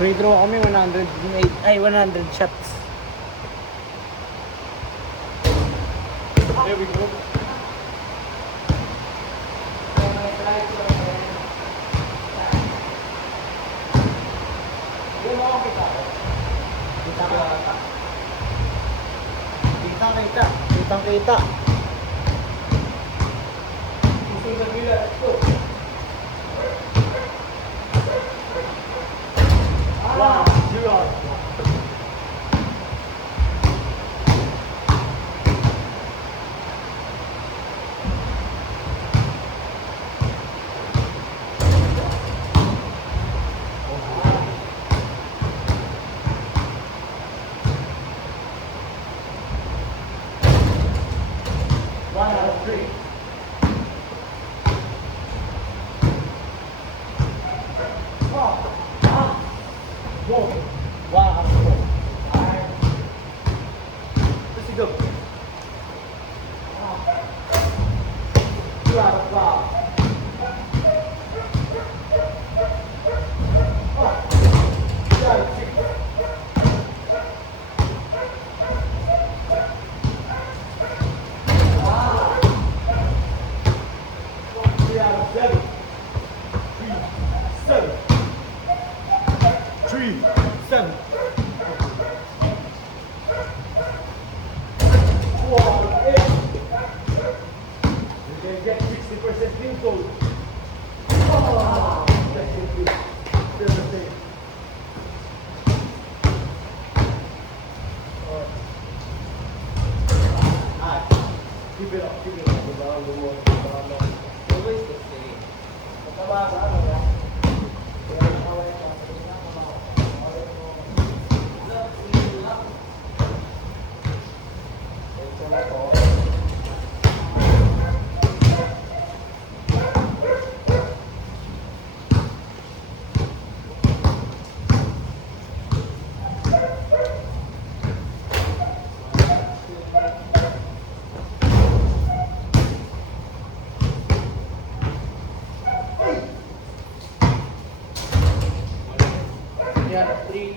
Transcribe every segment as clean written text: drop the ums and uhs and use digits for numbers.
Free throw kami, 100, ay 100 shots. There we go. Kitang-kita. Wow, zero. One out of three. Four. One out of four. Let's go. Two out of five. Two out of six. Three out of seven. Seven. 3, 7. 4 out of 8. You can get 60% field goal. Oh, that's good. Still the same. Alright. Keep it up, keep it up. Always the same. Yeah, 3.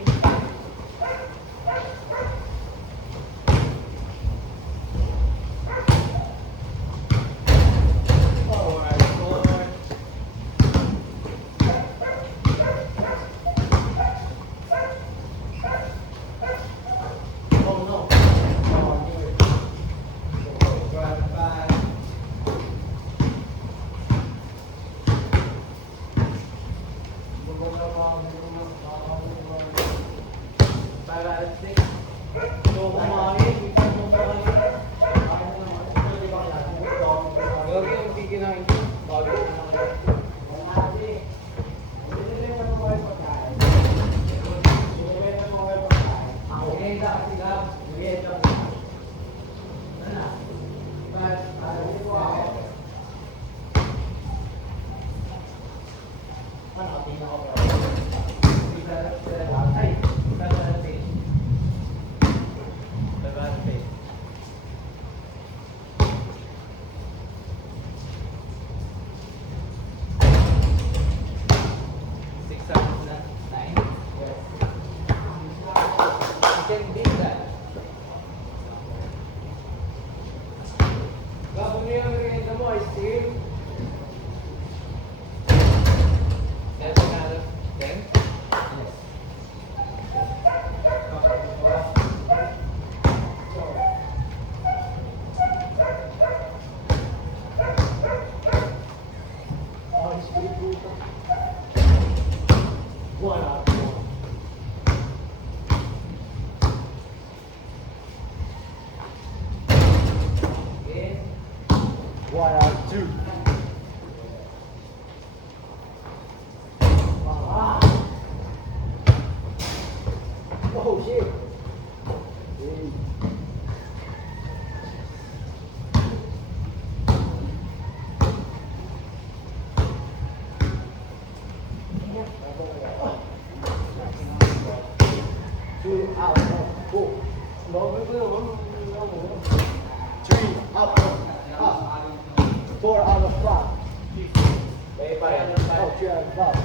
Bye.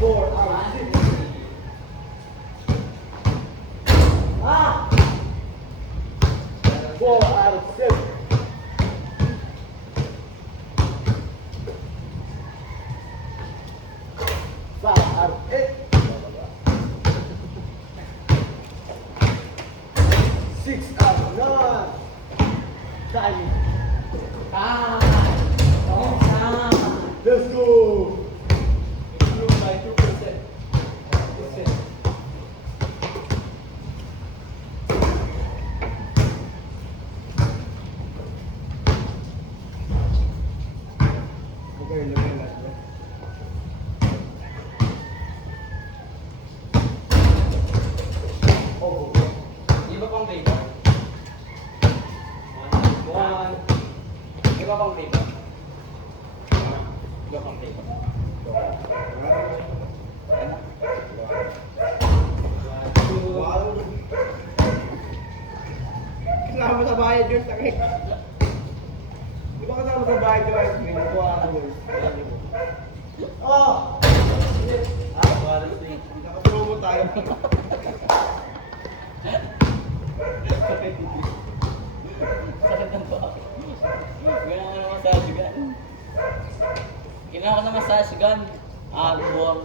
4 out of 6. Ah! 4 out of 7. 5 out of 8. 6 out of 9. Timing. Let's go. Improve by 2%. Okay, look at that. Oh, Iba pang flavor. One. Iba pang flavor. Iba pang flavor. wow. Kasama mo sa bahay, George, takik. Di ba kasama sa bahay, George? May nakuha ako, George. Oh! Wala sweet. Nakapromo tayo. Sakit ng paa. Kailangan ko ng massage gun. Kailangan ko ng massage gun. Buwang.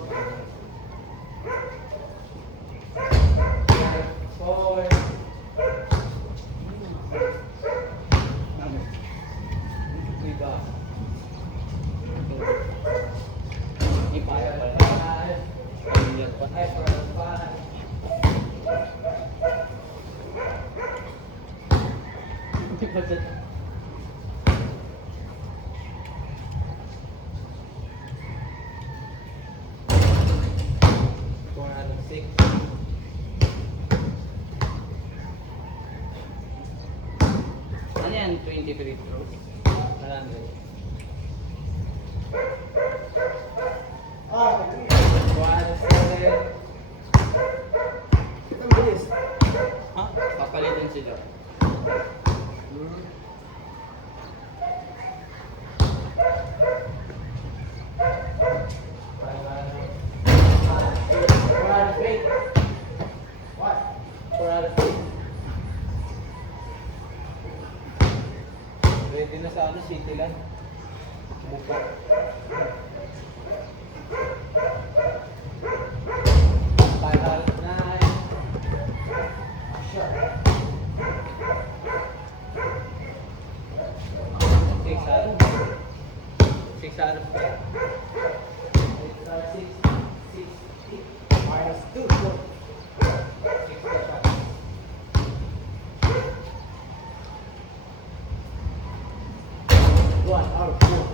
4. Iba. Iba. Ano yan? 23 throws? 100. Ah, 1, 7. ang bilis. Ha? Papalitin sila. What? 4 out of 6. Ready na sa ano, City Land. Buka. 5 out of 9. Sure. 6 out of 6 out of 10. 6 out of 6. 6. Minus 2. 6 shots. One out of 4.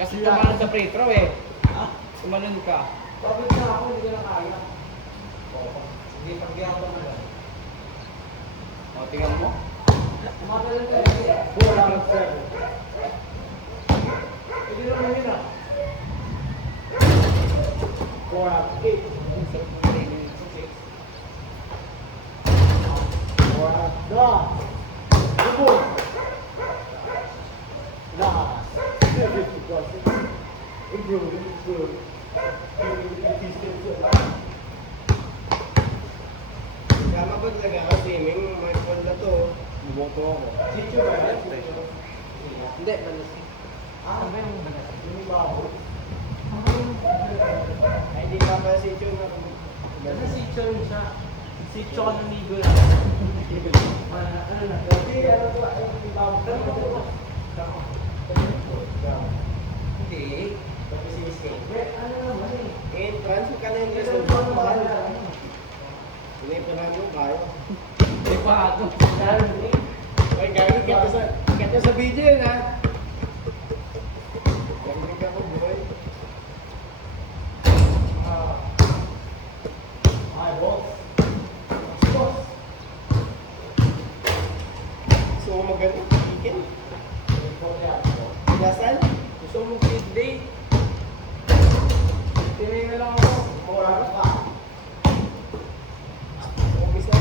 Kasi tumalon sa free throw eh. Ha? Tumalon ka. Pagod na ako, hindi ko na kaya. Hindi pagkaya ako na. O, tingnan mo. Kumakalan ka eh. 4 out of 7. Hindi naman yun ah. 4 out of 8. 4 out of 9. Good. Nice. 50%. Improve, improve. Kama ba talaga ako swimming? May pond na to. Bumoto ako. Sityo ba yan? Hindi, balasik. Ano ba yung balasik? Yung baho. Ay, hindi pa pala sityo na. Kasi sityo rin siya. Sityo ka ng ligo lang. Ano na? Kasi ano to? Ay, yung baho. Hindi. Ano naman eh? Entrance ka na yung result. Hindi pa namin kaya. May pato Ay, gagawin kita sa video yun, ha? Gagawin ka ko, boy. Ay, boss. Boss. Gusto mo magaling chicken? Nasaan? Gusto mo cheat day? Tinay na lang ako. Mura ka. Umpisa.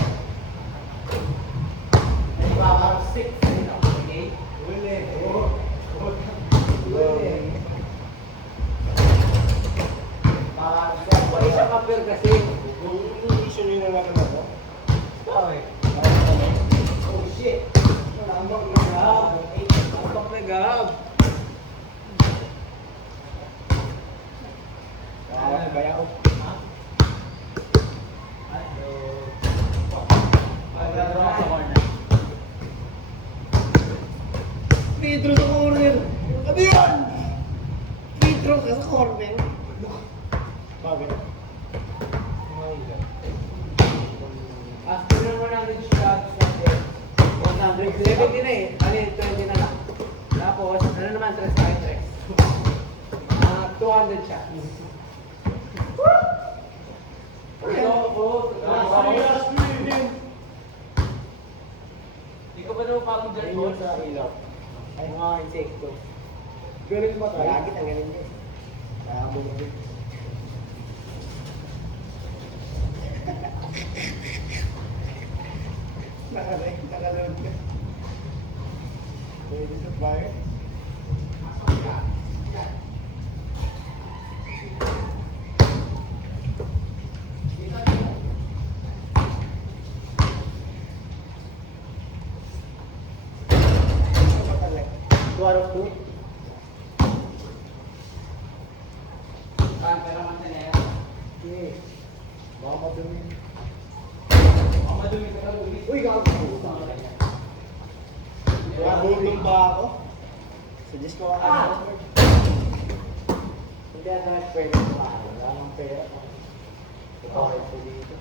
Ay, parang 6. Okay? Uli. Uli. Parang pa isa ka per kasi. Yung issue nyo na naman ako. Okay. Oh shit. Tambak na gab. Tambak na gab. Bayaw. Ha? Pedro sa corner. Ano yan? Pedro ka sa corner. Bakit? After naman natin shots natin. 170 na eh. Ano yun, 20 na lang. Tapos, ano naman, 3 tayo 200 shots. Hindi ko ba naman parang dyan Ayun sa ilaw. Ay, mga insekto. Galing ba tayo? Lagi ang galing din. Kaya mo na rin. Nakaload ka. Pwede sa fire. Tuwarap to. Pero mantanera. Okay. Baka madumi. Baka madumi ka na ulit. Uy, gago. Nabulong ba ako? Suggest ko ang password. Hindi na pwede sa akin. Wala nang pera. Ito ito dito.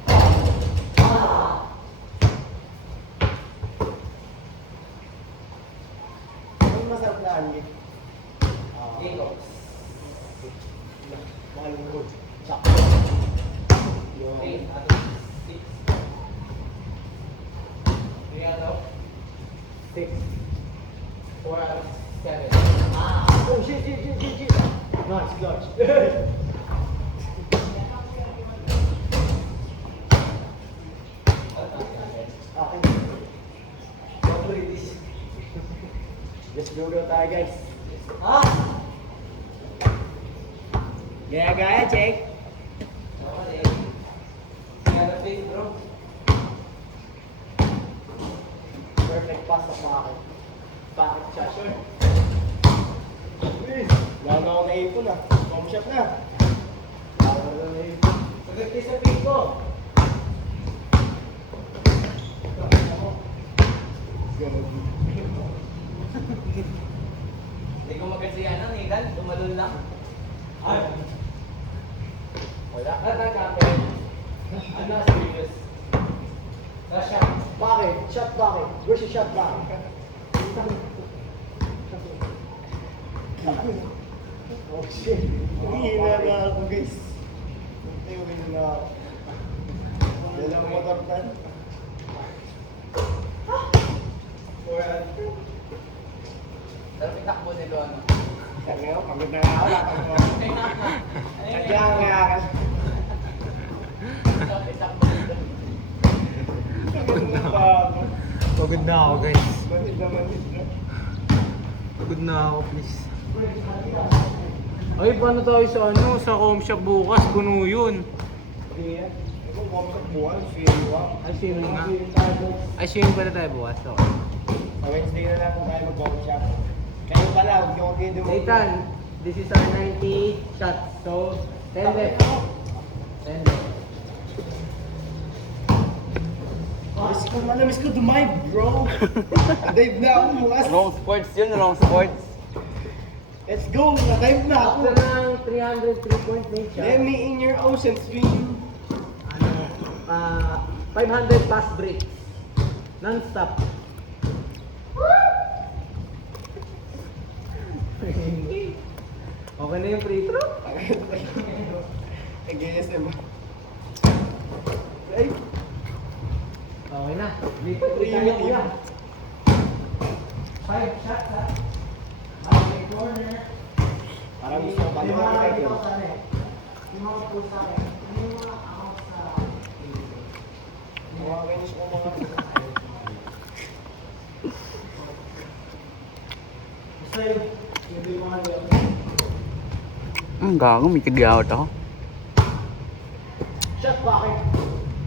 Ano masarap na anli? Eagles. Malungkot. Sakto. Yung... 8, 6. Ano? 6. 4, 7. Oh shit, shit, shit, shit, shit. Nice, clutch. Okay. Let's go tayo guys. Gaya-gaya, check. Perfect pass sa bakit. Bakit siya, sure. Lalo na ako naipon ah. Home shop na. Lalo na naipon. Sagot kayo sa pick ko. Hindi ko magkasi yan ang Igan. Tumalun lang. Ay. Wala. Nagkakape. Ano, serious? Russia. Bakit? Shot bakit? Where's your shot bakit? Oh shit. Hihina na ako guys. Tayo na ako. Dalang motor plan. Pero pitakbo nilo ano. Sabi nga, pagod na nga ako. Sadya nga ako. Pitakbo nilo. Pagod na ako. Pagod na ako guys. Manid na manid na. Pagod na ako please. Ay, paano tayo sa ano? Sa home shop bukas, puno yun. Hindi yan. Ikaw, kumsak buwan. Swimming walk. Ay, swimming nga. Swimming tayo. Ay, swimming pala tayo bukas. Okay. Sa Wednesday na lang tayo mag-home shop. Kayo pala, huwag niyo kayo dumugtong. Nathan, this is our 90 shots. So, 10 left. 10 left. Miss ko dumive, bro. Dive na ako bukas. Wrong sports yun, wrong sports. Let's go, na-dive na ako. After ng 300 3-point range shot, Let me in your ocean stream. ano, 500 pass break. Non-stop. Okay na yung free throw? Nag-GSM ba? Ay! Okay na. Dito, tayo kuya. 5 shots ha. Okay, corner. Parang gusto ko pa naman kayo. Yung mga po sa akin. Yung mga out sa mga kinis ko mga basta yung mga Gago, may tigawat ako. shot bakit?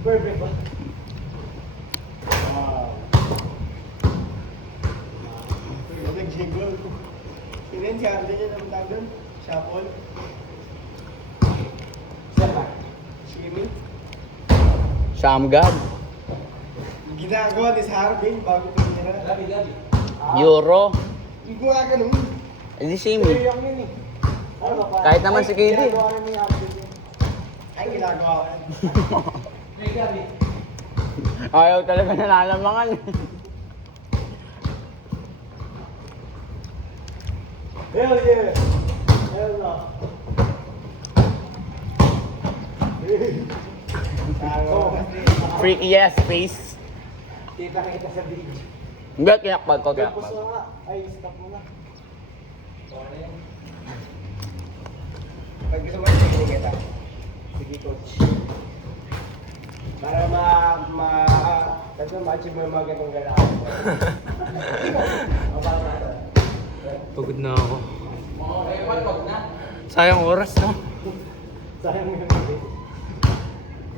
Perfect ba? Wow. Nag-jingle ko. Sino yun? Si Arden yun ang tawag doon? Shuffle? Saan ba? Shimmy? Shamgad. Ginagawa ni si Harbin bago tumira. Gabi. Euro. Hindi ko nga ganun. Hindi simi. Yung yun eh. Ano ba? Kahit naman si KD. Ginagawa rin ni Harbin yun. Ay, ginagawa ko. Gabi. Ayaw talaga nalalamangan. Hell yeah! Hell no! Freaky ass face. Kita sa video. Hindi, kinakpag ko, Tapos kinakpag. nga, ay stop mo na. Pag gusto mo sige kita. Sige coach. Para kasi ma-achieve mo yung mga ganitong galaw. Pagod na ako. Sayang oras, no? Sayang mo yung gabi.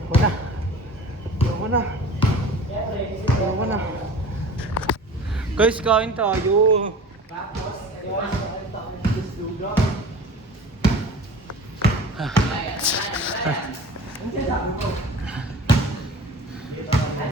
Ako na. Ako na. Ako na. Guys, kain tayo. Tapos, yun.